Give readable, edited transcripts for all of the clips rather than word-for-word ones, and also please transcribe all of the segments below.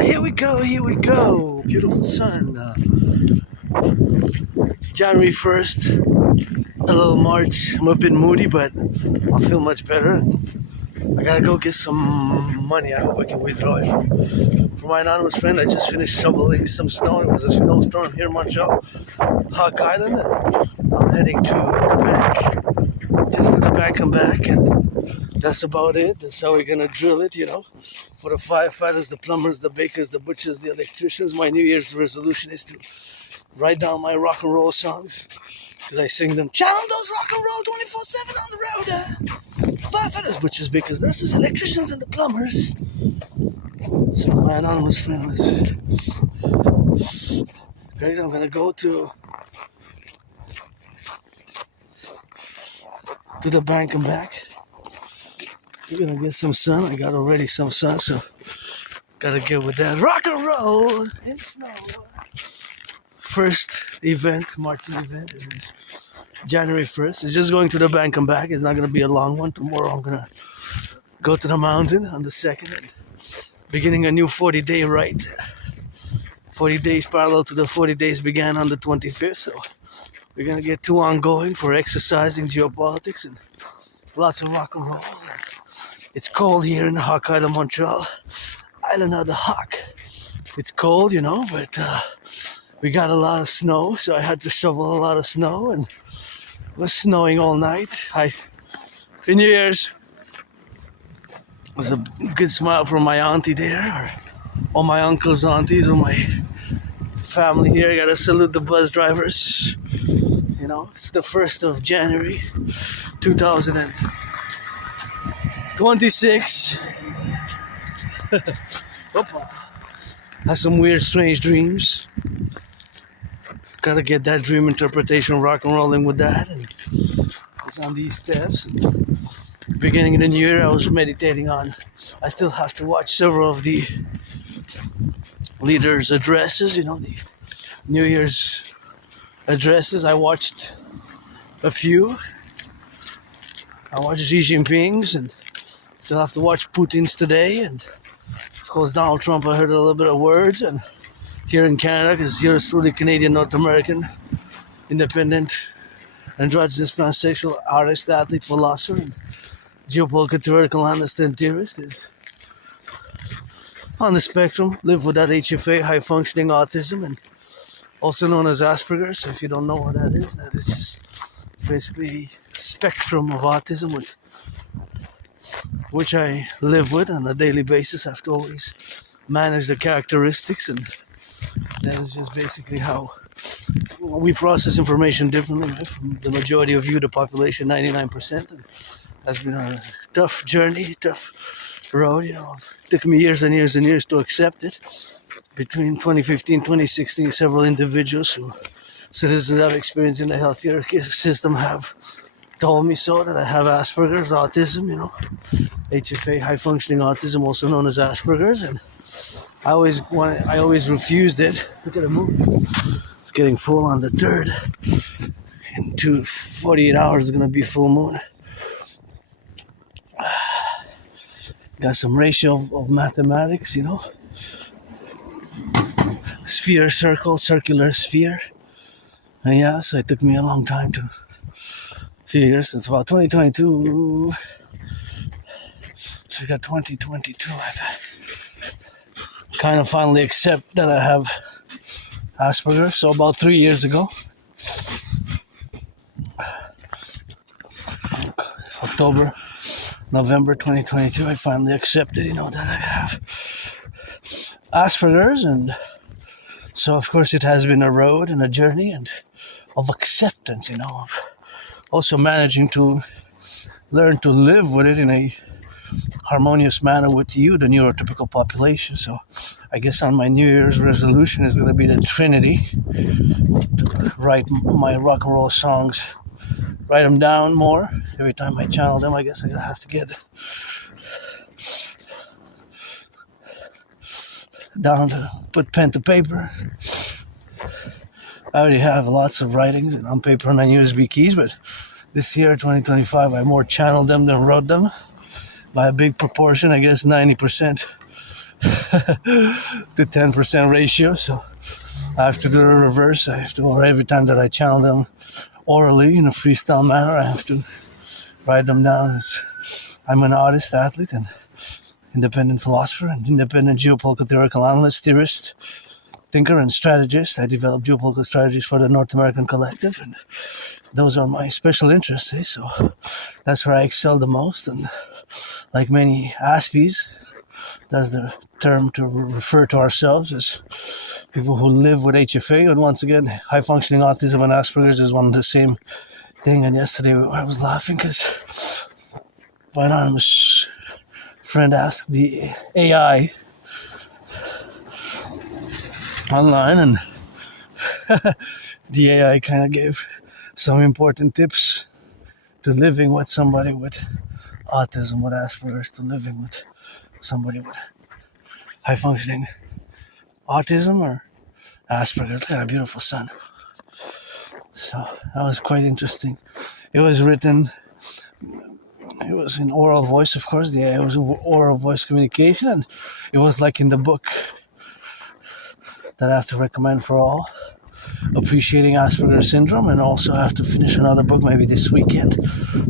Here we go. Beautiful sun. January 1st, a little March. I'm a bit moody, but I'll feel much better. I gotta go get some money. I hope I can withdraw it from my anonymous friend. I just finished shoveling some snow. It was a snowstorm here in Montreal, Hawk Island, and I'm heading to the bank. Just to the bank and back, and that's about it. That's how we're gonna drill it, For the firefighters, the plumbers, the bakers, the butchers, the electricians. My New Year's resolution is to write down my rock and roll songs, because I sing them. Channel those rock and roll 24/7 on the road. Firefighters, butchers, bakers, nurses, electricians, and the plumbers. So my anonymous friend is great. I'm gonna go to the bank and back. We're gonna get some sun. I got already some sun, so gotta get with that rock and roll in snow. First event, marching event, is January 1st. It's just going to the bank and back. It's not gonna be a long one. Tomorrow I'm gonna go to the mountain on the 2nd and beginning a new 40-day ride. 40 days parallel to the 40 days began on the 25th. So we're gonna get 2 ongoing for exercising, geopolitics, and lots of rock and roll. It's cold here in the Hawk Island, Montreal. Island of the Hawk. It's cold, but we got a lot of snow, so I had to shovel a lot of snow, and it was snowing all night. Happy New Year's. It was a good smile from my auntie there, or all my uncles, aunties, or my family here. I gotta salute the bus drivers. It's the 1st of January, 2026. Had some weird, strange dreams. Gotta get that dream interpretation rock and rolling with that. And it's on these steps. Beginning of the new year, I was meditating on. I still have to watch several of the leaders' addresses, the New Year's addresses. I watched a few. I watched Xi Jinping's, and still have to watch Putin's today, and of course Donald Trump. I heard a little bit of words, and here in Canada, because here is truly Canadian, North American, independent, androgynous, pansexual, artist, athlete, philosopher, and geopolitical theoretical understand theorist is on the spectrum. Live with that HFA, high functioning autism, and also known as Asperger's. So if you don't know what that is just basically a spectrum of autism, which I live with on a daily basis. I have to always manage the characteristics, and that is just basically how we process information differently, right? From the majority of you, the population, 99%. And has been a tough journey, tough road. It took me years and years and years to accept it. Between 2015 2016, several individuals citizens have experience in the healthcare system have told me so, that I have Asperger's, autism, HFA, high functioning autism, also known as Asperger's, and I always refused it. Look at the moon. It's getting full on the 3rd. In 48 hours is gonna be full moon. Got some ratio of mathematics, Sphere, circle, circular sphere. And so it took me a long time to figure. Since about 2022. So we got 2022. I've kind of finally accept that I have Asperger's. So about 3 years ago, October, November 2022, I finally accepted, that I have Asperger's. And so, of course, it has been a road and a journey and of acceptance, of also managing to learn to live with it in a harmonious manner with you, the neurotypical population. So I guess on my New Year's resolution is going to be the Trinity, to write my rock and roll songs, write them down more. Every time I channel them, I guess I have to get down to put pen to paper. I already have lots of writings on paper and on USB keys, but this year, 2025, I more channeled them than wrote them by a big proportion. I guess 90% to 10% ratio. So I have to do the reverse. I have to, or every time that I channel them orally in a freestyle manner, I have to write them down as I'm an artist, athlete, and independent philosopher, and independent geopolitical theoretical analyst, theorist, thinker, and strategist. I develop geopolitical strategies for the North American Collectif, and those are my special interests. So that's where I excel the most. And like many Aspies, that's the term to refer to ourselves as people who live with HFA. And once again, high functioning autism and Asperger's is one of the same thing. And yesterday I was laughing because my anonymous friend asked the AI online, and the AI kind of gave some important tips to living with somebody with autism, with Asperger's, to living with somebody with high functioning autism or Asperger's. It's got a beautiful son. So that was quite interesting. It was written, it was in oral voice, of course. It was oral voice communication, and it was like in the book that I have to recommend for all, Appreciating Asperger's Syndrome, and also I have to finish another book maybe this weekend.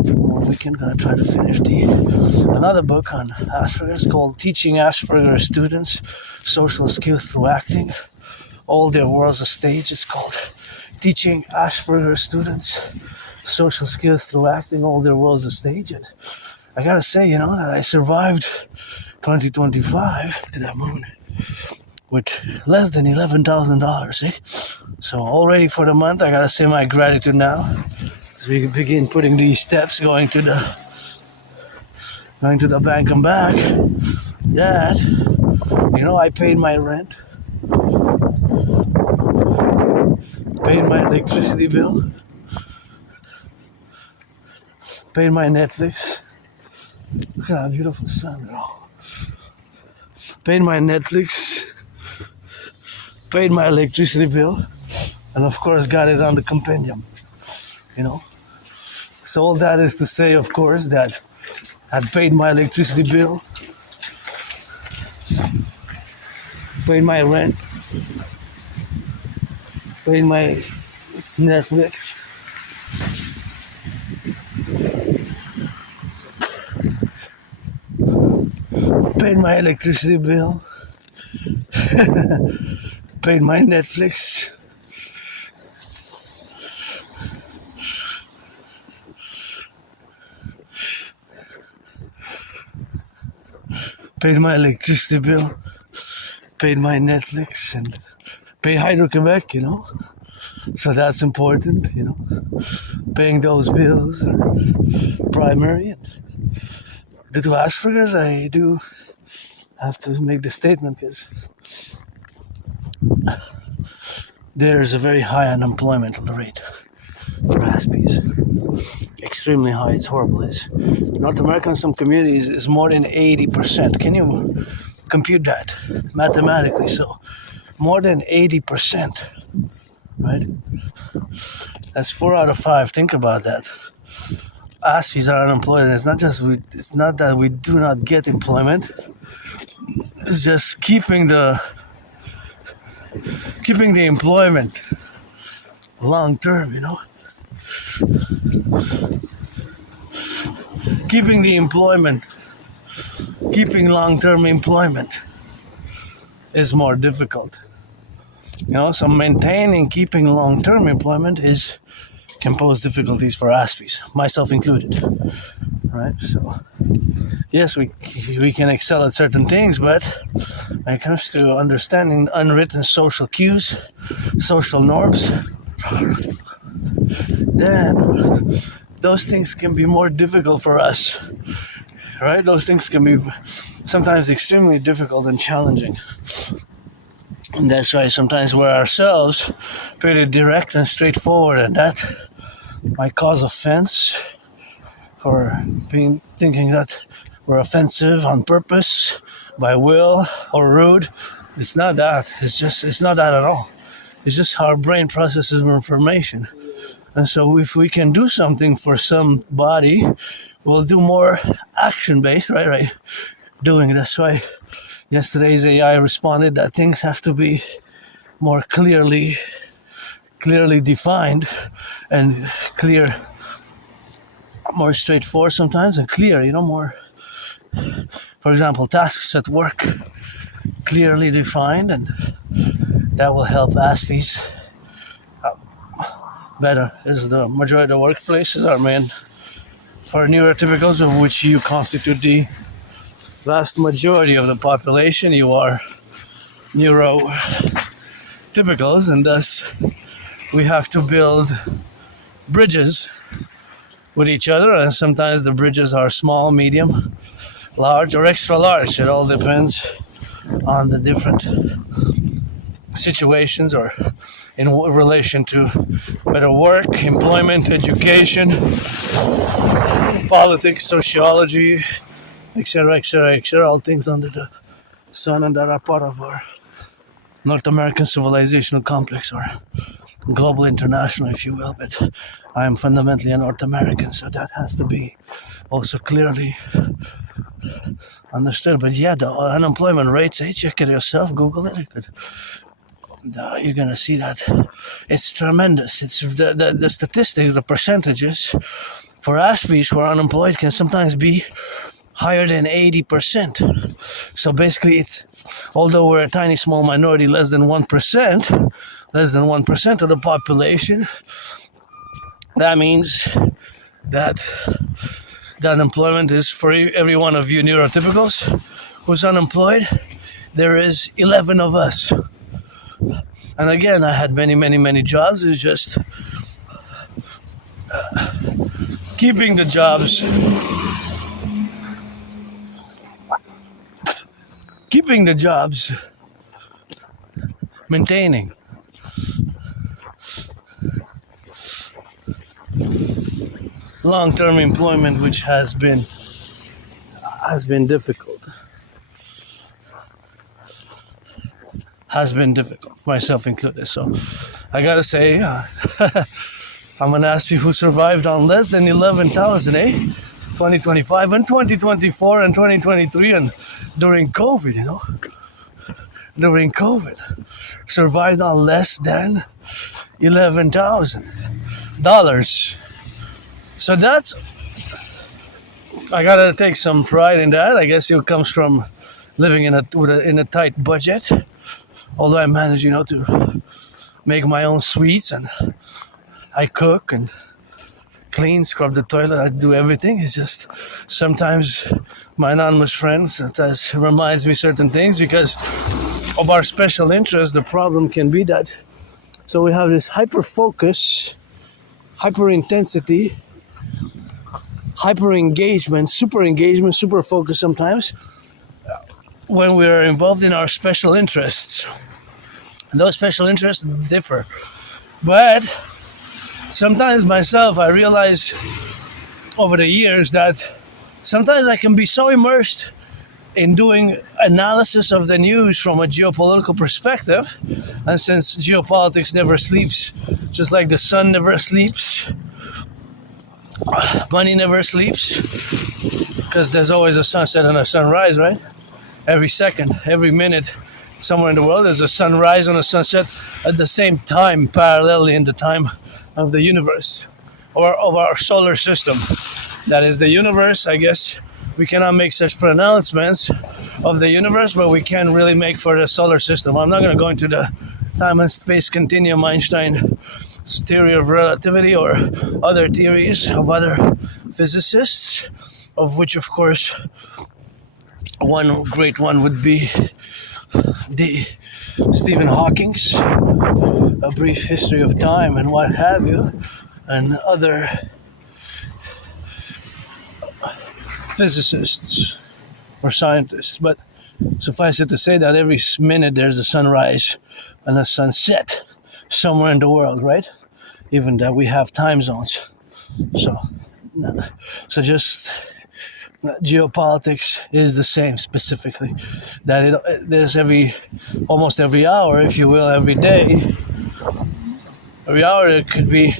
For one weekend, gonna try to finish another book on Asperger's called Teaching Asperger Students Social Skills Through Acting. All Their World's a Stage. It's called Teaching Asperger Students Social Skills Through Acting. All Their World's a Stage. And I gotta say, that I survived 2025. Look at that moon. With less than $11,000, eh? So already for the month, I gotta say my gratitude now as we begin putting these steps, going to the bank and back. That, I paid my rent, paid my electricity bill, paid my Netflix. Look at that beautiful sun, girl. Paid my Netflix, paid my electricity bill, and of course got it on the compendium, So all that is to say, of course, that I paid my electricity bill, paid my rent, paid my Netflix, paid my electricity bill, paid my Netflix, paid my electricity bill, paid my Netflix, and pay Hydro-Quebec, So that's important, Paying those bills are primary. And due to Asperger's, I do have to make the statement because there's a very high unemployment rate for Aspies. Extremely high. It's horrible. It's North America in some communities is more than 80%. Can you compute that mathematically? So more than 80%, right? That's 4 out of 5. Think about that. Aspies are unemployed, and it's not that we do not get employment. It's just keeping the employment long term, keeping long-term employment is more difficult. So keeping long-term employment can pose difficulties for Aspies, myself included. Right? So yes, we can excel at certain things, but when it comes to understanding unwritten social cues, social norms, then those things can be more difficult for us, right? Those things can be sometimes extremely difficult and challenging. And that's why sometimes we're ourselves pretty direct and straightforward, and that might cause offense for thinking that we're offensive on purpose, by will, or rude. It's not that. It's not that at all. It's just how our brain processes information. And so if we can do something for somebody, we'll do more action-based, right? Doing it. That's why Yesterday's AI responded that things have to be more clearly defined and clear, more straightforward sometimes, and clear, more, for example, tasks at work clearly defined, and that will help Aspies better, as the majority of workplaces are meant for neurotypicals, of which you constitute the vast majority of the population. You are neurotypicals, and thus we have to build bridges with each other, and sometimes the bridges are small, medium, large, or extra large. It all depends on the different situations, or in relation to better work, employment, education, politics, sociology, etc., etc., etc., all things under the sun, and that are part of our North American civilizational complex, or global international, if you will. But I am fundamentally a North American, so that has to be also clearly understood. But yeah, the unemployment rates, hey, check it yourself, Google it. You're going to see that it's tremendous. It's the statistics, the percentages for Aspies who are unemployed can sometimes be higher than 80%. So basically, although we're a tiny small minority, less than 1% of the population, that means that the unemployment is, for every one of you neurotypicals who's unemployed, there is 11 of us. And again, I had many jobs. It's just keeping the jobs, maintaining. Long-term employment, which has been difficult. Myself included. So I gotta say, I'm an Aspie who survived on less than 11,000, 2025 and 2024 and 2023, and during COVID, survived on less than $11,000. So I gotta take some pride in that. I guess it comes from living in a tight budget. Although I manage, to make my own sweets, and I cook and clean, scrub the toilet, I do everything. It's just sometimes my anonymous friends reminds me certain things because of our special interest. The problem can be that, so we have this hyper focus, hyper intensity, hyper engagement, super focus sometimes when we're involved in our special interests. And those special interests differ. But sometimes myself, I realize over the years that sometimes I can be so immersed in doing analysis of the news from a geopolitical perspective, and since geopolitics never sleeps, just like the sun never sleeps, money never sleeps, because there's always a sunset and a sunrise, right? Every second, every minute, somewhere in the world, there's a sunrise and a sunset at the same time, parallelly in the time of the universe, or of our solar system. That is the universe. I guess we cannot make such pronouncements of the universe, but we can really make for the solar system. I'm not going to go into the time and space continuum, Einstein's theory of relativity, or other theories of other physicists, of which, of course, one great one would be the Stephen Hawking's A Brief History of Time and what have you, and other physicists or scientists. But suffice it to say that every minute there's a sunrise and a sunset somewhere in the world, right? Even that we have time zones. So just geopolitics is the same, specifically that there's almost every hour, if you will, every day, every hour there could be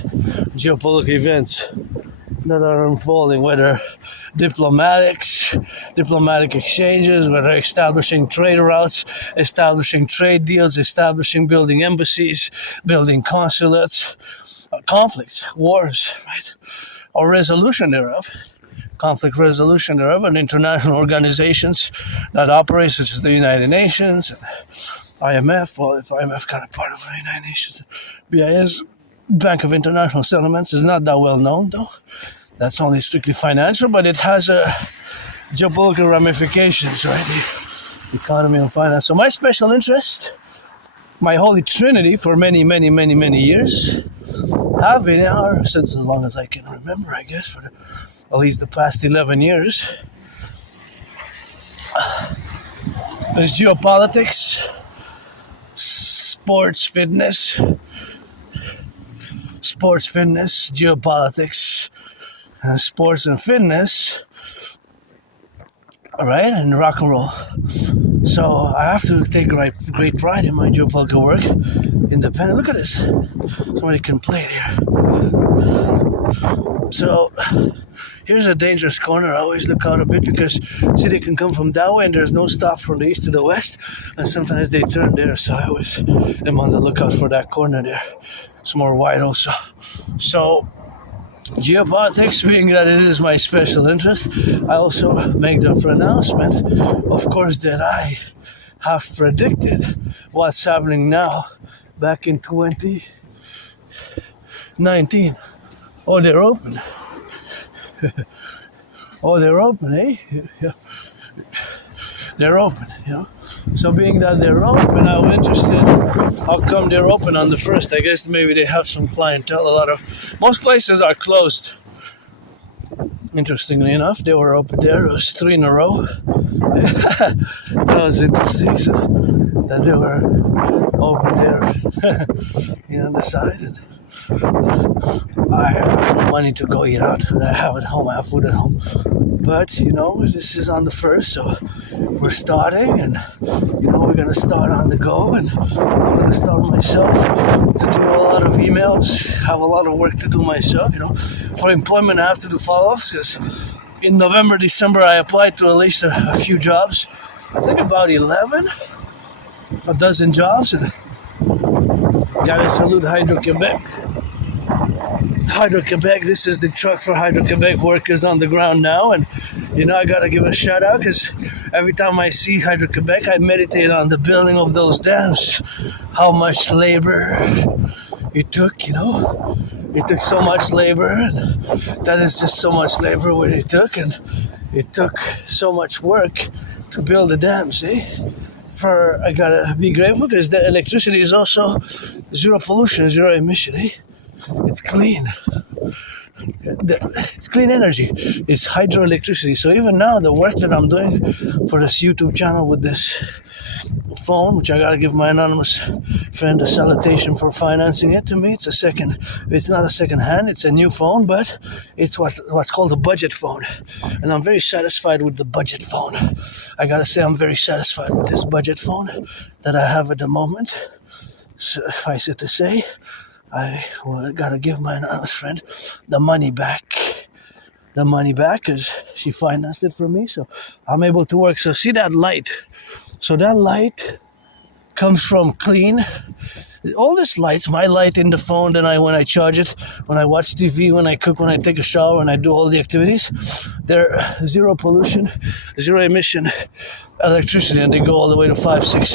geopolitical events that are unfolding, whether diplomatic exchanges, whether establishing trade routes, establishing trade deals, building embassies, building consulates, conflicts, wars, right, or resolution thereof. Conflict resolution thereof, and international organizations that operate, such as the United Nations, IMF. Well, if IMF kind of part of the United Nations, BIS, Bank of International Settlements, is not that well known, though. That's only strictly financial, but it has a geopolitical ramifications, right? The economy and finance. So my special interest, my holy trinity for many, many, many, many years, have been, or since as long as I can remember, I guess, for at least the past 11 years, there's geopolitics, sports, fitness, geopolitics, sports and fitness, all right, and rock and roll. So I have to take great pride in my geopolitical work. Independent. Look at this. Somebody can play it here. So here's a dangerous corner. I always look out a bit because, see, they can come from that way and there's no stop from the east to the west. And sometimes they turn there. So I always am on the lookout for that corner there. It's more wide also. So geopolitics, being that it is my special interest, I also make the pronouncement, of course, that I have predicted what's happening now back in 2019. Oh, they're open. Oh, they're open, eh? Yeah. They're open, you know. So being that they're open, I'm interested, how come they're open on the first? I guess maybe they have some clientele. Most places are closed. Interestingly enough, they were open there. It was 3 in a row. That was interesting. So that they were open there, on the side. And I have no money to go eat out. I have at home. I have food at home. But, this is on the first, so we're starting, and, we're going to start on the go, and I'm going to start myself to do a lot of emails, have a lot of work to do myself, For employment, I have to do follow-ups, because in November, December, I applied to at least a few jobs. I think about 11, a dozen jobs, and gotta salute Hydro-Quebec. Hydro-Quebec, this is the truck for Hydro-Quebec workers on the ground now, and I gotta give a shout out because every time I see Hydro-Quebec, I meditate on the building of those dams, how much labor it took, it took so much labor, and that is just so much labor what it took, and it took so much work to build the dams, I gotta be grateful because the electricity is also zero pollution, zero emission, It's clean. It's clean energy. It's hydroelectricity. So even now, the work that I'm doing for this YouTube channel with this phone, which I gotta give my anonymous friend a salutation for financing it. To me, it's not a second hand, it's a new phone, but it's what's called a budget phone. And I'm very satisfied with the budget phone. I gotta say, I'm very satisfied with this budget phone that I have at the moment. Suffice it to say, I gotta give my anonymous friend the money back because she financed it for me, so I'm able to work. So see that light? So that light comes from clean. All this lights, my light in the phone, then when I charge it, when I watch TV, when I cook, when I take a shower, when I do all the activities, they're zero pollution, zero emission electricity, and they go all the way to 6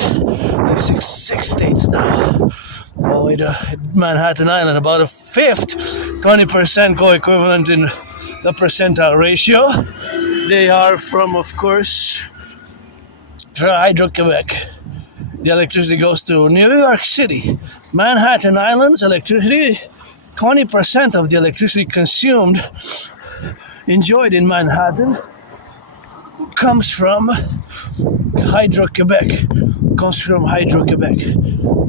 states now. All the way to Manhattan Island, about a fifth, 20% co-equivalent in the percentile ratio. They are from, of course, Hydro-Quebec. The electricity goes to New York City. Manhattan Island's electricity, 20% of the electricity enjoyed in Manhattan, comes from Hydro-Quebec.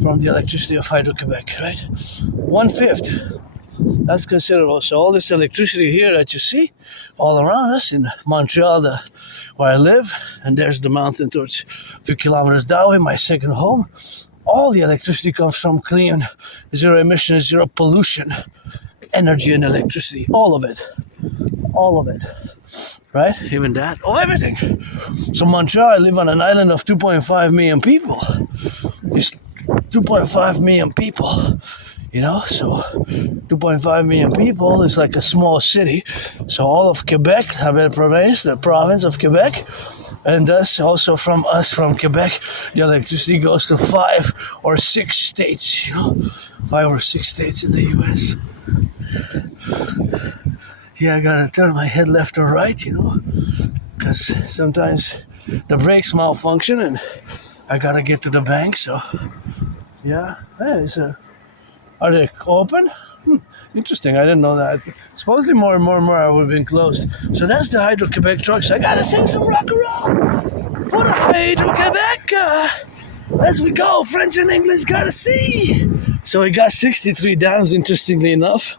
From the electricity of Hydro-Quebec, right? 1/5. That's considerable. So all this electricity here that you see all around us in Montreal, where I live, and there's the mountain towards a few kilometers that way, my second home, all the electricity comes from clean, zero emission, zero pollution energy and electricity, all of it. all of it, right? Even that, everything. So Montreal, I live on an island of 2.5 million people. It's 2.5 million people, so 2.5 million people is like a small city. So all of Quebec, the province of Quebec, and thus also from Quebec, the electricity goes to 5 or 6 states, 5 or 6 states in the US. Yeah, I gotta turn my head left or right, because sometimes the brakes malfunction and I gotta get to the bank, so yeah. Are they open? Interesting, I didn't know that. Supposedly more and more I would have been closed. So that's the Hydro-Quebec trucks. I gotta sing some rock and roll for the Hydro-Quebec. As we go, French and English gotta see. So we got 63 downs, interestingly enough.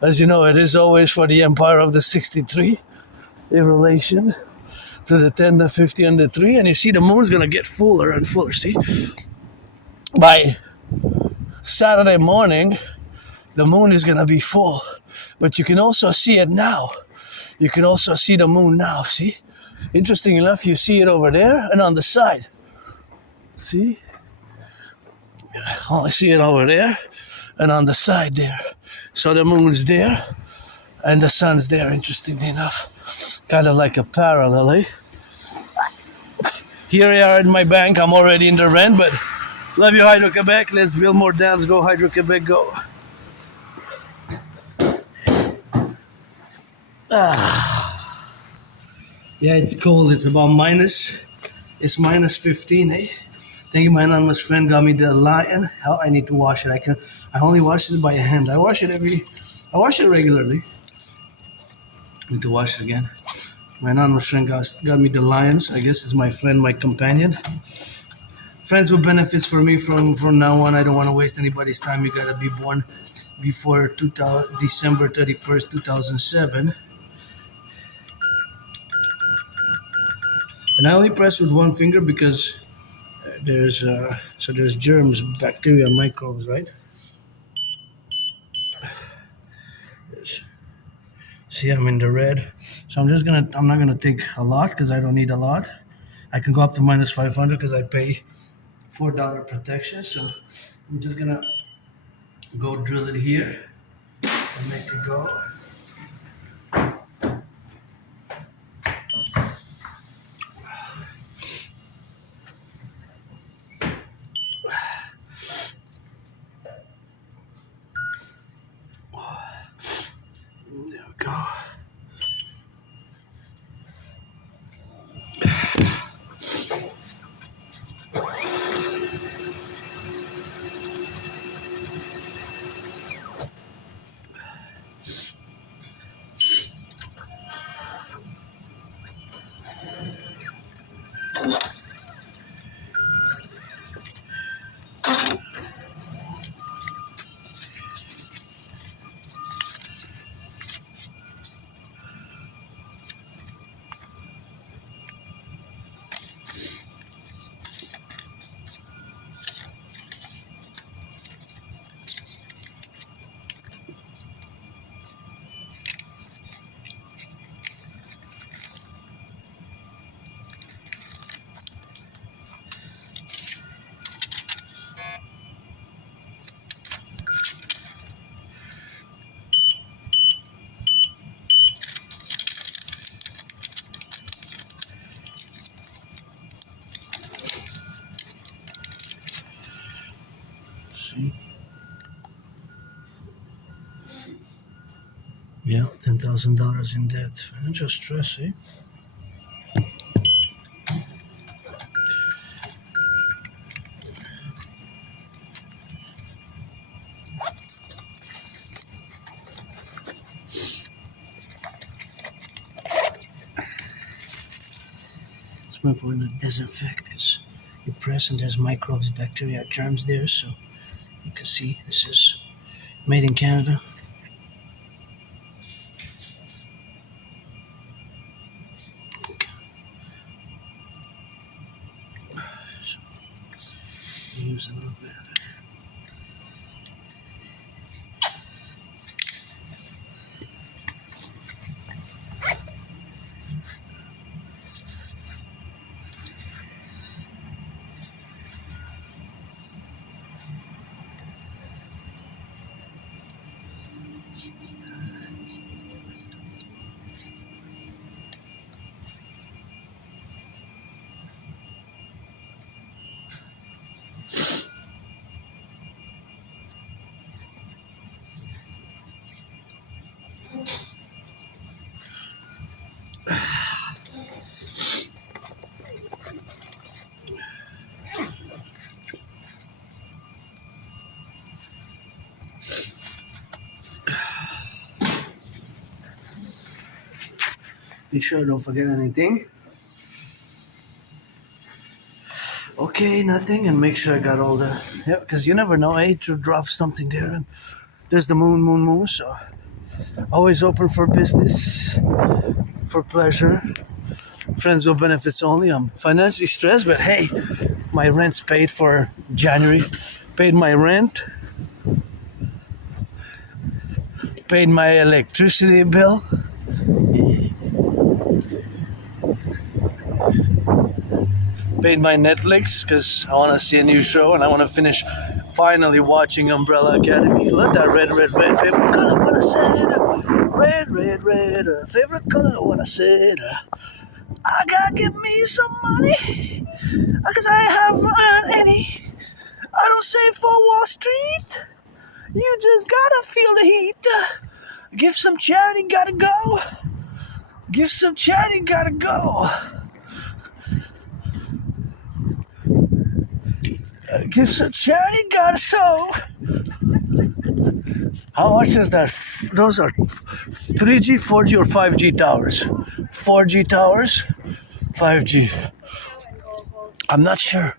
As you know, it is always for the empire of the 63 in relation to the 10, the 50, and the 3. And you see the moon's gonna get fuller and fuller, see? By Saturday morning, the moon is gonna be full. But you can also see it now. You can also see the moon now, see? Interesting enough, you see it over there and on the side. See? I see it over there and on the side there. So the moon's there and the sun's there, interestingly enough. Kind of like a parallel, eh? Here we are in my bank. I'm already in the rent, but love you, Hydro-Quebec. Let's build more dams. Go, Hydro-Quebec, go. Yeah, it's cold. It's about it's minus 15, eh? Thank you, my anonymous friend got me the lion. Hell, I need to wash it. I only wash it by hand. I wash it regularly. Need to wash it again. My anonymous friend got me the lions. I guess it's my friend, my companion. Friends with benefits for me from now on. I don't want to waste anybody's time. You gotta be born before December 31st, 2007. And I only press with one finger because there's germs, bacteria, microbes, right? See, I'm in the red. So I'm not gonna take a lot because I don't need a lot. I can go up to minus 500 because I pay $4 protection. So I'm just gonna go drill it here and make it go. There we go. Yeah, $10,000 in debt. Financial stress, eh? It's more important to disinfect because you press and there's microbes, bacteria, germs there. So you can see this is made in Canada. Use a little bit of it. Be sure I don't forget anything. Okay, nothing, and make sure I got all the... Yeah, because you never know, to drop something there, and there's the moon, so always open for business, for pleasure. Friends with benefits only. I'm financially stressed, but hey, my rent's paid for January. Paid my rent. Paid my electricity bill. Paid my Netflix because I want to see a new show and I want to finish finally watching Umbrella Academy. Look at that red, favorite color, what I said. Red, favorite color, what I said. I gotta give me some money because I haven't earned any. I don't say for Wall Street. You just gotta feel the heat. Give some charity, gotta go. Give some charity, gotta go. Give some charity, gotta sow. How much is that? Those are 3G, 4G, or 5G towers? 4G towers? 5G. I'm not sure.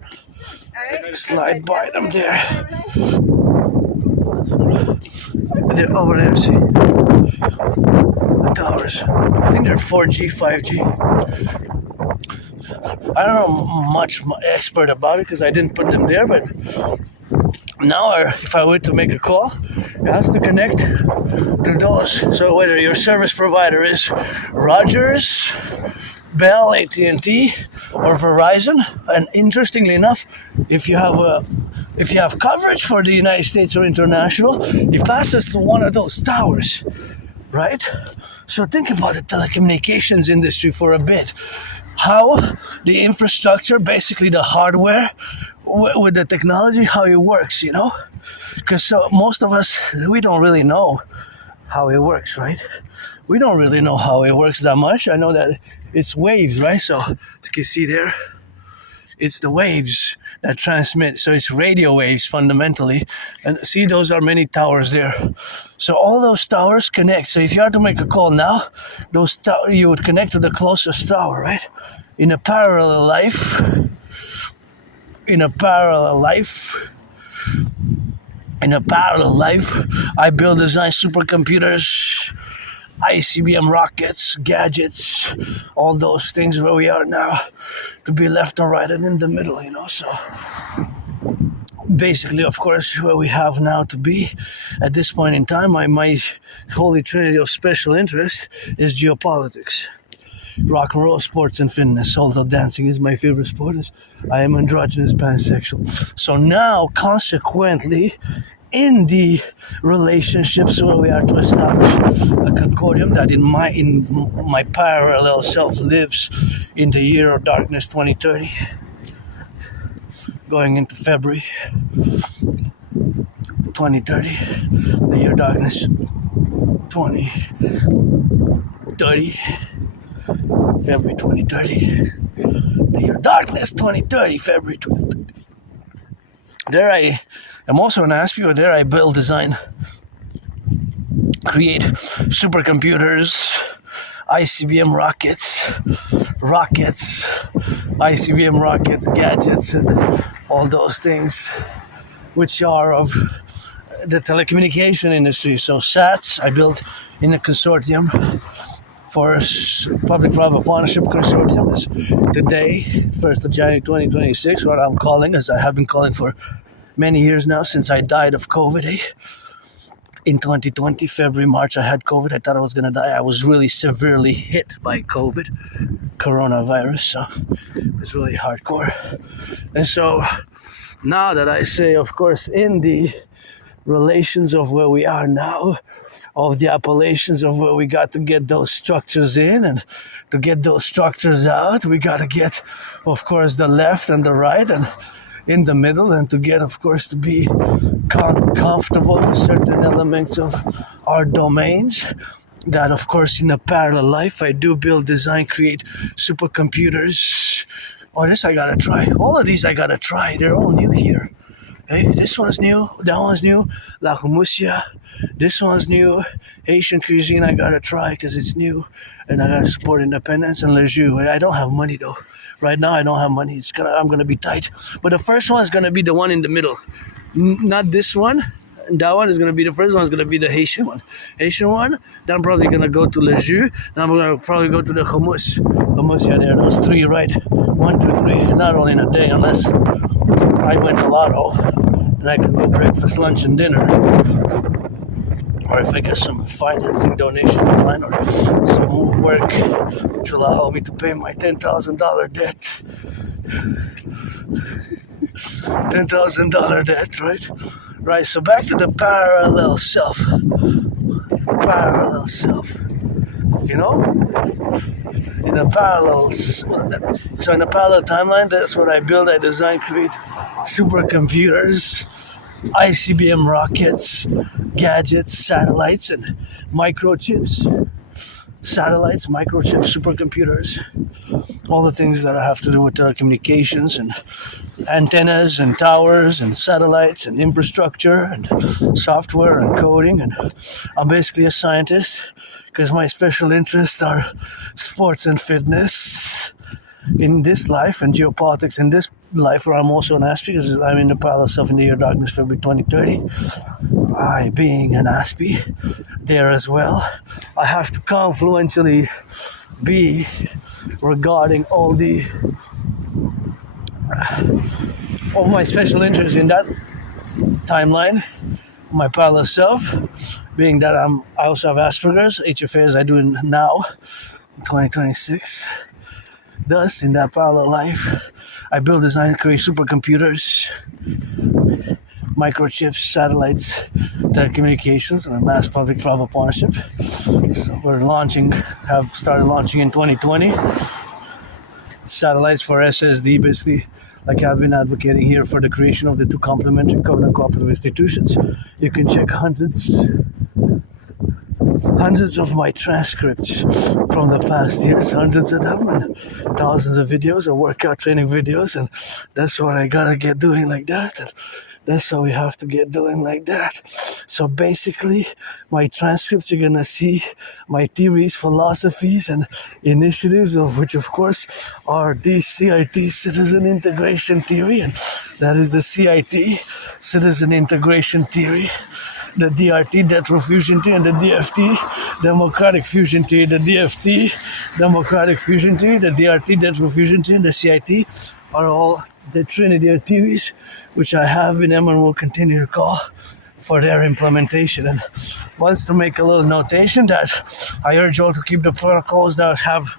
Slide by them there. They're over there, see? The towers. I think they're 4G, 5G. I don't know much expert about it because I didn't put them there, but now if I were to make a call, it has to connect to those. So whether your service provider is Rogers, Bell, AT&T, or Verizon, and interestingly enough, if you have coverage for the United States or international, it passes through one of those towers, right? So think about the telecommunications industry for a bit. How the infrastructure, basically the hardware, with the technology, how it works, you know? Because most of us, we don't really know how it works, right? We don't really know how it works that much. I know that it's waves, right? So as you can see there, it's the waves that transmit. So it's radio waves fundamentally. And see, those are many towers there. So all those towers connect. So if you had to make a call now, you would connect to the closest tower, right? In a parallel life, I build, design supercomputers, ICBM rockets, gadgets, all those things where we are now, to be left and right and in the middle, you know. So basically, of course, where we have now to be at this point in time, my holy trinity of special interest is geopolitics. Rock and roll, sports, and fitness. Although dancing is my favorite sport, I am androgynous pansexual. So now, consequently, in the relationships where we are to establish a concordium that in my parallel self lives in the year of darkness 2030, going into February 2030, the year darkness 2030. February 2030. The year darkness 2030, February 2030. There I am also an Aspiesque. There I build, design, create supercomputers, ICBM rockets, ICBM rockets, gadgets, and all those things which are of the telecommunication industry. So SATs, I built in a consortium for public-private partnership consortium. Is today, 1st of January 2026, what I'm calling, as I have been calling for many years now, since I died of COVID. In 2020, February, March, I had COVID. I thought I was going to die. I was really severely hit by COVID, coronavirus, so it was really hardcore. And so now that I say, of course, in the relations of where we are now, of the appellations of where we got to get those structures in, and to get those structures out, we got to get, of course, the left and the right and in the middle, and to get, of course, to be comfortable with certain elements of our domains. That, of course, in a parallel life, I do build, design, create supercomputers. Oh, this I gotta try. All of these I gotta try. They're all new here. Hey, this one's new. That one's new. La Humusia. This one's new. Haitian cuisine I gotta try because it's new, and I gotta support independence and le jus. I don't have money though. Right now I don't have money. I'm gonna be tight. But the first one is gonna be the one in the middle. Not this one. And that one is gonna be the first one. Is gonna be the Haitian one. Haitian one. Then I'm probably gonna go to le jus. Then I'm gonna probably go to the hummus. Hummus, yeah, there. Those three, right? 1, 2, 3. Not only in a day, unless I win the lotto, then I can go breakfast, lunch, and dinner. Or if I get some financing donation online or some work which will allow me to pay my $10,000 debt. $10,000 debt, right? Right, so back to the parallel self. Parallel self. You know? In the parallels. So in the parallel timeline, that's what I build, I design, create supercomputers, ICBM rockets, gadgets, satellites, and microchips. Satellites, microchips, supercomputers, all the things that have to do with telecommunications and antennas and towers and satellites and infrastructure and software and coding. And I'm basically a scientist because my special interests are sports and fitness in this life and geopolitics in this life, where I'm also an Aspiesque because I'm in the parallel self in the year darkness, February 2030. I, being an Aspiesque, there as well, I have to confluentially be regarding all my special interests in that timeline. My parallel self, being that I also have Asperger's, HFA as I do now, in 2026. Thus, in that parallel life, I build, design, create supercomputers, microchips, satellites, telecommunications, and a mass public-private partnership. So have started launching in 2020. Satellites for SSD, basically, like I've been advocating here for the creation of the two complementary covenant cooperative institutions. You can check hundreds of my transcripts from the past years, hundreds of them, and thousands of videos of workout training videos, and that's what I gotta get doing like that, and that's what we have to get doing like that. So basically, my transcripts, you're gonna see my theories, philosophies, and initiatives, of which of course are the CIT, Citizen Integration Theory, and that is the CIT, Citizen Integration Theory, the DRT, Death Fusion Theory, and the DFT, Democratic Fusion Theory, the DFT, Democratic Fusion Theory, the DRT, Death Fusion Theory, and the CIT are all the Trinity of theories, which I have been and will continue to call for their implementation. And once to make a little notation that I urge you all to keep the protocols that have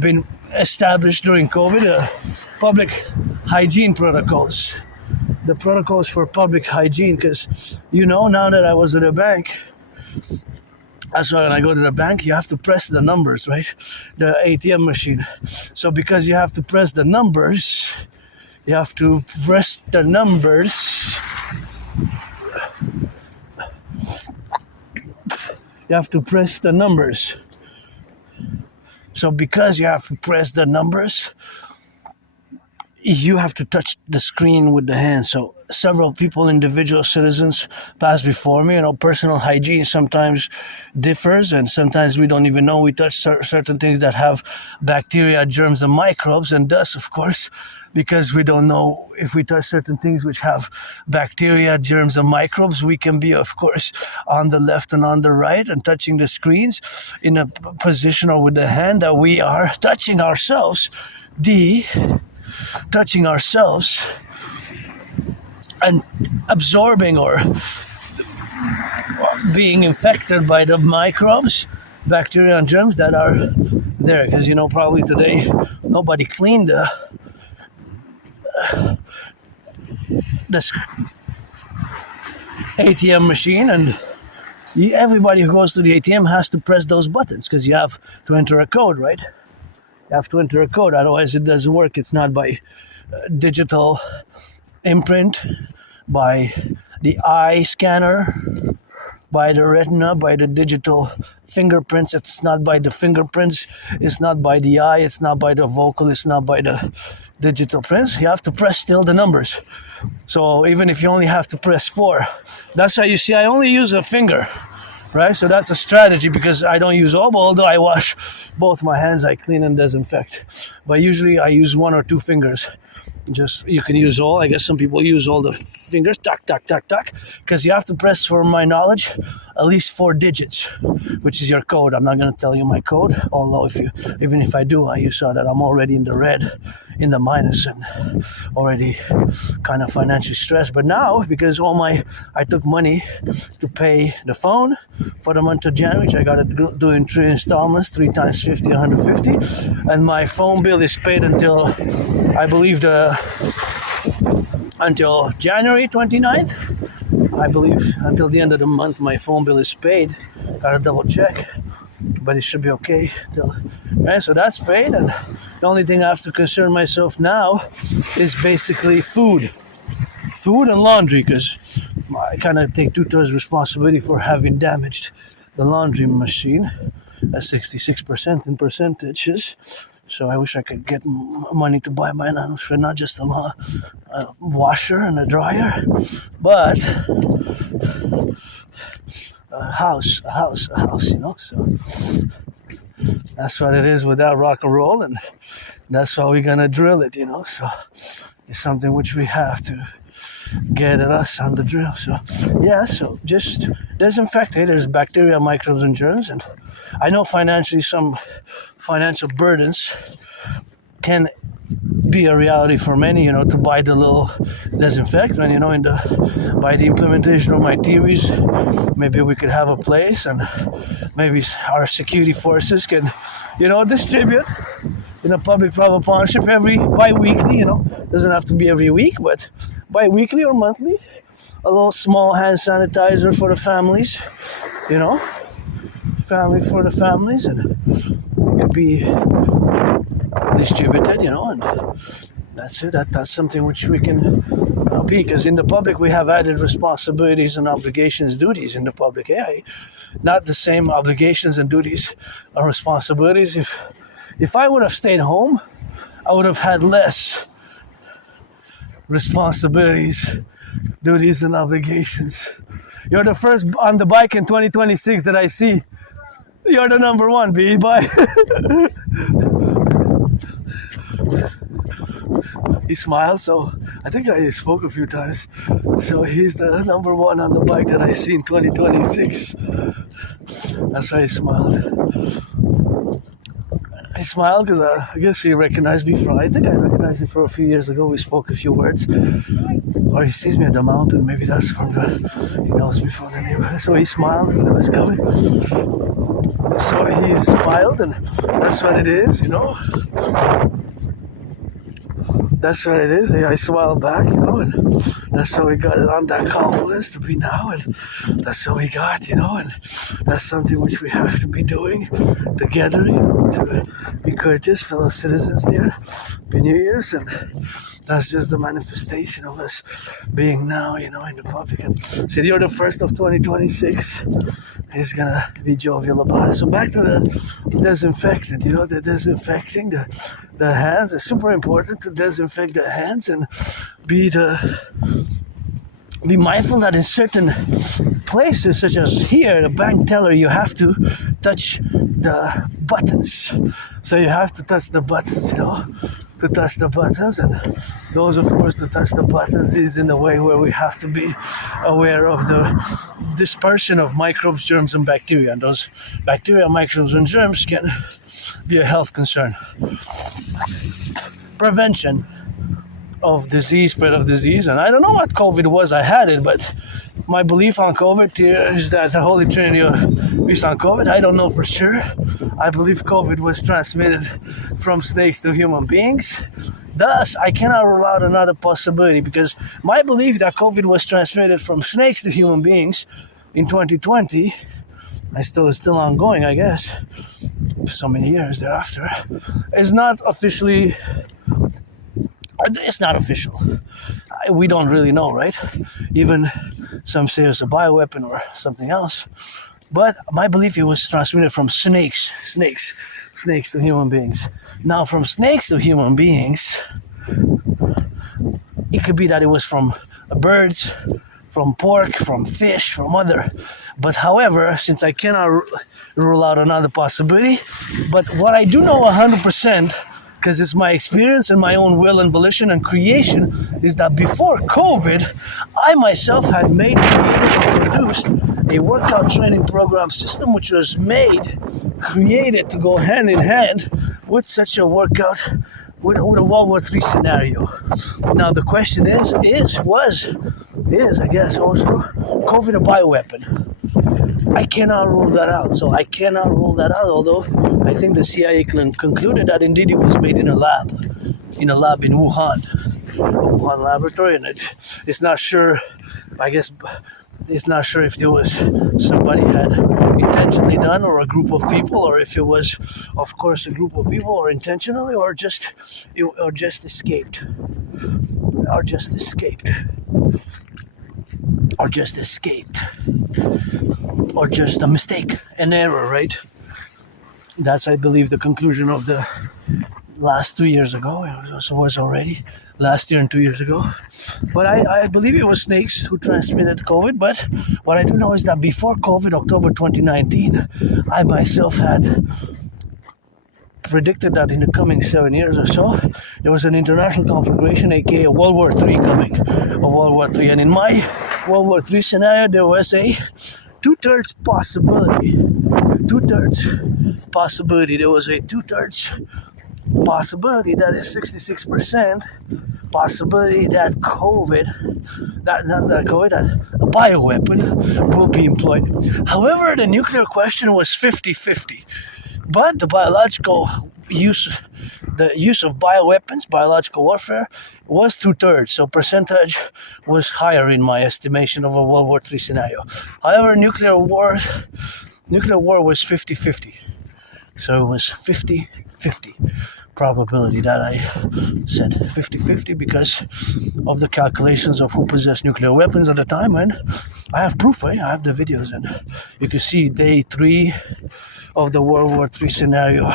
been established during COVID, public hygiene protocols. The protocols for public hygiene, because now that I was at a bank, that's why when I go to the bank, you have to press the numbers, right? The ATM machine. So because you have to press the numbers, you have to press the numbers. So because you have to press the numbers, you have to touch the screen with the hand. So several people, individual citizens, passed before me. Personal hygiene sometimes differs, and sometimes we don't even know we touch certain things that have bacteria, germs, and microbes. And thus, of course, because we don't know if we touch certain things which have bacteria, germs, and microbes, we can be, of course, on the left and on the right and touching the screens in a position or with the hand that we are touching ourselves, and absorbing or being infected by the microbes, bacteria, and germs that are there. Because probably today nobody cleaned the ATM machine, and everybody who goes to the ATM has to press those buttons because you have to enter a code, right? You have to enter a code, otherwise it doesn't work. It's not by digital imprint, by the eye scanner, by the retina, by the digital fingerprints. It's not by the fingerprints, it's not by the eye, it's not by the vocal, it's not by the digital prints, you have to press still the numbers. So even if you only have to press 4, that's why you see I only use a finger, right? So that's a strategy because I don't use all, although I wash both my hands, I clean and disinfect. But usually I use 1 or 2 fingers. Just, you can use all, I guess some people use all the fingers, tack, tack, tack, tack, because you have to press, for my knowledge, at least 4 digits, which is your code. I'm not going to tell you my code, although even if I do, you saw that I'm already in the red, in the minus, and already kind of financially stressed. But now, because I took money to pay the phone for the month of January, which I got to do in 3 installments, 3 times 50, 150, and my phone bill is paid until, I believe, until January 29th. I believe until the end of the month my phone bill is paid. Gotta double check, but it should be okay till, right? So that's paid, and the only thing I have to concern myself now is basically food and laundry, because I kind of take 2/3 responsibility for having damaged the laundry machine at 66% in percentages. So I wish I could get money to buy my items for not just a washer and a dryer, but a house, you know. So that's what it is with that rock and roll, and that's why we're gonna drill it, you know. So it's something which we have to get at us on the drill. So yeah, so just disinfect it. There's bacteria, microbes, and germs, and I know financially some financial burdens can be a reality for many, you know, to buy the little disinfectant, you know, by the implementation of my theories, maybe we could have a place, and maybe our security forces can, you know, distribute in a public-private partnership bi-weekly, you know, doesn't have to be every week, but bi-weekly or monthly, a little small hand sanitizer for the families, you know, for the families, and it could be distributed, you know, and that's it. That's something which we can be, because in the public we have added responsibilities and obligations, duties in the public. Not the same obligations and duties or responsibilities. If I would have stayed home, I would have had less responsibilities, duties, and obligations. You're the first on the bike in 2026 that I see. You're the number one, B. Bye. He smiled, so I think I spoke a few times. So he's the number one on the bike that I see in 2026. That's why he smiled. He smiled because I guess he recognized me I think I recognized him for a few years ago. We spoke a few words. Or he sees me at the mountain. Maybe that's he knows me from the neighborhood. So he smiled as I was coming. So he smiled, and that's what it is, you know. That's what it is. I smiled back, you know, and that's how we got it on that confidence to be now, and that's how we got, you know, and that's something which we have to be doing together, you know, to be courteous fellow citizens there. Happy New Year's, and that's just the manifestation of us being now, you know, in the public. And so you're the first of 2026. He's gonna be jovial about it. So back to the disinfectant, you know, the disinfecting the hands. It's super important to disinfect the hands and be mindful that in certain places, such as here, the bank teller, you have to touch the buttons. So you have to touch the buttons, you know, to touch the buttons. And those, of course, to touch the buttons is in a way where we have to be aware of the dispersion of microbes, germs, and bacteria. And those bacteria, microbes, and germs can be a health concern. Prevention of disease, spread of disease. And I don't know what COVID was. I had it, but my belief on COVID is that the Holy Trinity is on COVID. I don't know for sure. I believe COVID was transmitted from snakes to human beings. Thus, I cannot rule out another possibility, because my belief that COVID was transmitted from snakes to human beings in 2020 is still ongoing, I guess, so many years thereafter, is not officially. It's not official. We don't really know, right? Even some say it's a bioweapon or something else. But my belief, it was transmitted from snakes to human beings. Now, from snakes to human beings, It could be that it was from birds, from pork, from fish, from other. But however, since I cannot rule out another possibility, but what I do know 100%, because it's my experience and my own will and volition and creation, is that before COVID, I myself had made, created, and produced a workout training program system which was created to go hand in hand with such a workout, with a World War III scenario. Now the question is, I guess also, COVID a bioweapon? I cannot rule that out. So I cannot rule that out, although I think the CIA concluded that indeed it was made in a lab in Wuhan laboratory, and it's not sure, I guess, it's not sure if there was somebody had intentionally done, or a group of people, or if it was, of course, a group of people, or intentionally, or just escaped, or just escaped, or just a mistake, an error, right? That's, I believe, the conclusion of the last 2 years ago. It was already last year and 2 years ago. But I believe it was snakes who transmitted COVID. But what I do know is that before COVID, October 2019, I myself had predicted that in the coming 7 years or so, there was an international conflagration, aka World War III coming, And in my World War III scenario, there was a two-thirds possibility. There was a two-thirds possibility, that is 66% possibility that that a bioweapon will be employed. However, the nuclear question was 50-50. But the use of bioweapons, biological warfare, was 2/3. So percentage was higher in my estimation of a World War III scenario. However, nuclear war was 50-50. So it was 50-50 probability that I said 50-50 because of the calculations of who possessed nuclear weapons at the time. And I have proof, I have the videos, and you can see day 3 of the World War III scenario,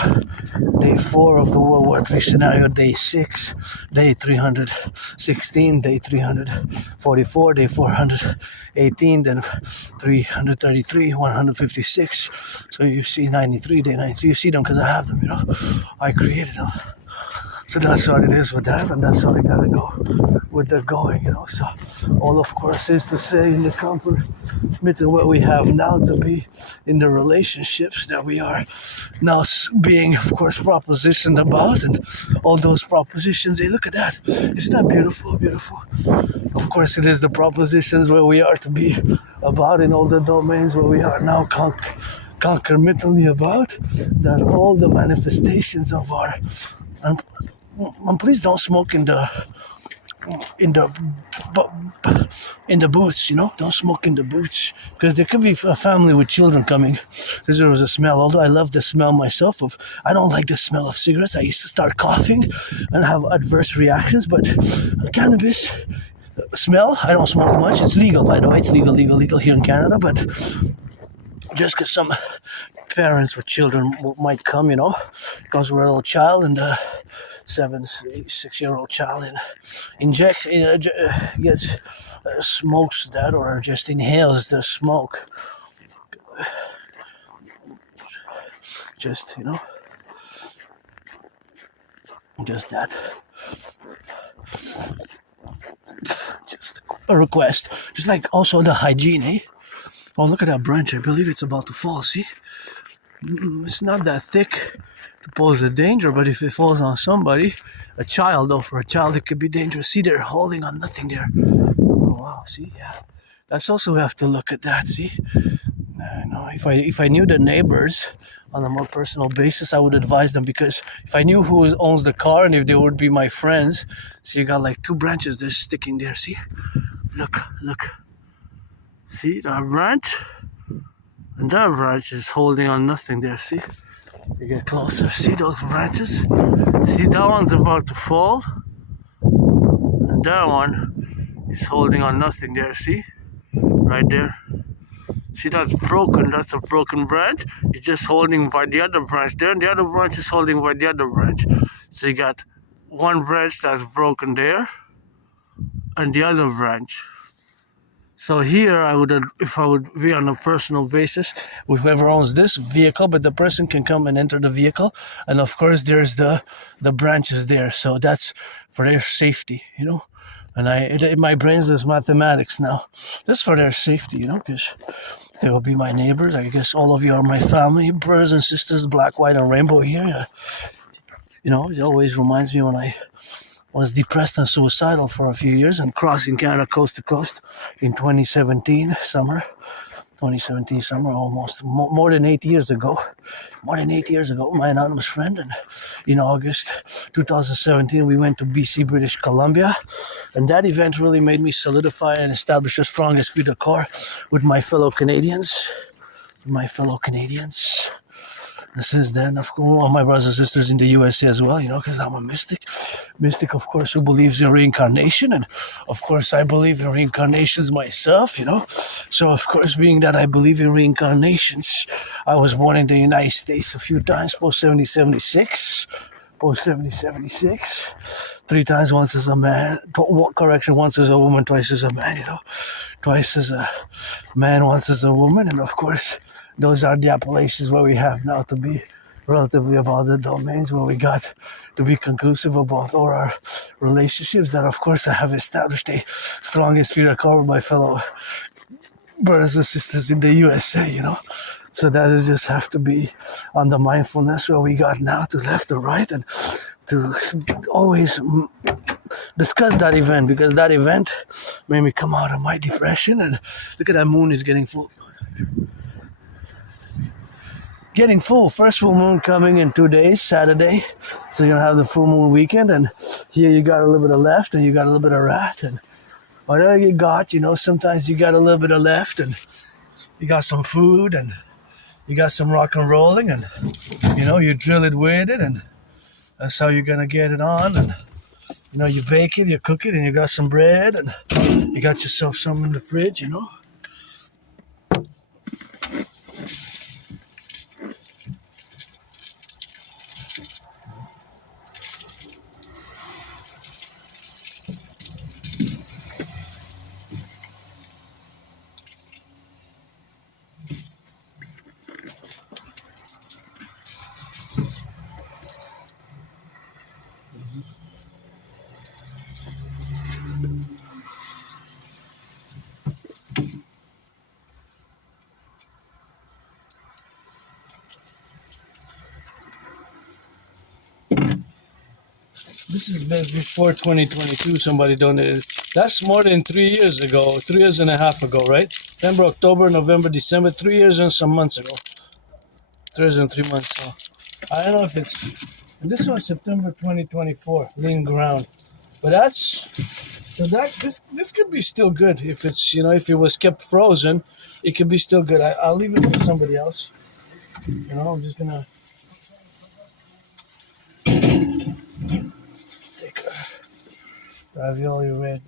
day 4 of the World War III scenario, day 6, day 316, day 344, day 418, then 333, 156. So you see 93, day 93. You see them because I have them, I created them. So that's what it is with that, and that's what I gotta go with the going, So all, of course, is to say in the compliment of what we have now to be in the relationships that we are now being, of course, propositioned about, and all those propositions. Hey, look at that! Isn't that beautiful? Beautiful. Of course, it is the propositions where we are to be about in all the domains where we are now concomitantly about, that all the manifestations of our. And please don't smoke in the booths, Don't smoke in the booths, because there could be a family with children coming. Because there was a smell. Although I love the smell myself I don't like the smell of cigarettes. I used to start coughing and have adverse reactions. But cannabis smell, I don't smoke much. It's legal, by the way. It's legal here in Canada. But just because some parents with children might come, comes with a little child, and 6-year-old child smokes that, or just inhales the smoke. Just, just that. Just a request. Just like also the hygiene, Oh, look at that branch. I believe it's about to fall, see? It's not that thick to pose a danger, but if it falls on somebody, a child, for a child it could be dangerous. See, they're holding on nothing there. Oh, wow, see? Yeah. That's also, we have to look at that, see? If I knew the neighbors on a more personal basis, I would advise them, because if I knew who owns the car and if they would be my friends, see, you got like 2 branches that's sticking there, see? Look. See, that branch? And that branch is holding on nothing there, see? You get closer, see those branches? See, that one's about to fall. And that one is holding on nothing there, see? Right there. See, that's broken, that's a broken branch. It's just holding by the other branch there, and the other branch is holding by the other branch. So you got one branch that's broken there, and the other branch. So here, I would, if I would be on a personal basis with whoever owns this vehicle, but the person can come and enter the vehicle, and of course there's the branches there. So that's for their safety, you know. And in my brains there's mathematics now. That's for their safety, you know, because they will be my neighbors. I guess all of you are my family, brothers and sisters, black, white, and rainbow here. You know, it always reminds me when I was depressed and suicidal for a few years and crossing Canada coast to coast in 2017 summer, almost more than 8 years ago. My anonymous friend, and in August 2017 we went to BC, British Columbia, and that event really made me solidify and establish a strong esprit de corps with my fellow Canadians. And since then, of course, all my brothers and sisters in the USA as well, you know, because I'm a mystic, of course, who believes in reincarnation, and of course I believe in reincarnations myself, you know. So of course, being that I believe in reincarnations, I was born in the United States a few times post 7076, 3 times, once as a man, once as a woman, twice as a man, you know, twice as a man, once as a woman, and of course those are the appellations where we have now to be relatively about the domains where we got to be conclusive about all our relationships. That of course I have established a strong esprit de corps with my fellow brothers and sisters in the USA, you know. So that is just have to be on the mindfulness where we got now to left or right, and to always discuss that event, because that event made me come out of my depression. And look at that moon is getting full. First full moon coming in 2 days, Saturday. So you're gonna have the full moon weekend, and here you got a little bit of left and you got a little bit of right, and whatever you got, you know, sometimes you got a little bit of left and you got some food and you got some rock and rolling, and you know, you drill it with it, and that's how you're gonna get it on. And you know, you bake it, you cook it, and you got some bread, and you got yourself some in the fridge, you know. This is before 2022. Somebody donated. That's more than 3 years ago, 3 years and a half ago, right? September, October, November, December, 3 years and some months ago. 3 years and 3 months. So I don't know if it's. And this was September 2024, lean ground. But this could be still good if it's, you know, if it was kept frozen, it could be still good. I'll leave it for somebody else. You know, I'm just gonna take a ravioli red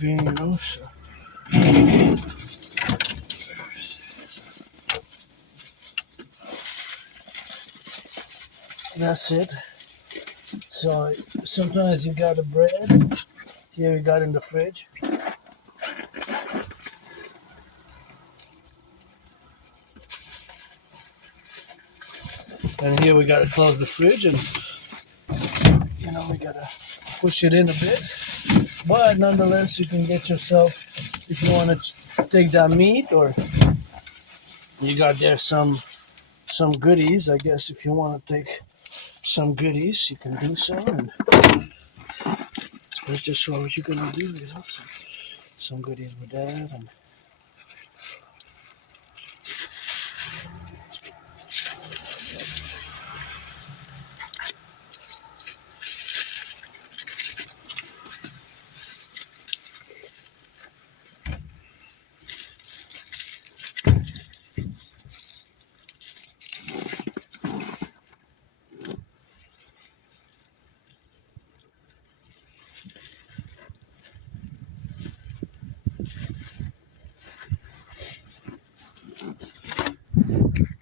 bean, you know. So. That's it. So sometimes you got the bread. Here you got in the fridge. And here we gotta close the fridge, and you know, we gotta push it in a bit. But nonetheless, you can get yourself, if you want to take that meat, or you got there some goodies. I guess if you want to take some goodies, you can do so. And that's just what you're gonna do, you know. Some goodies with that, and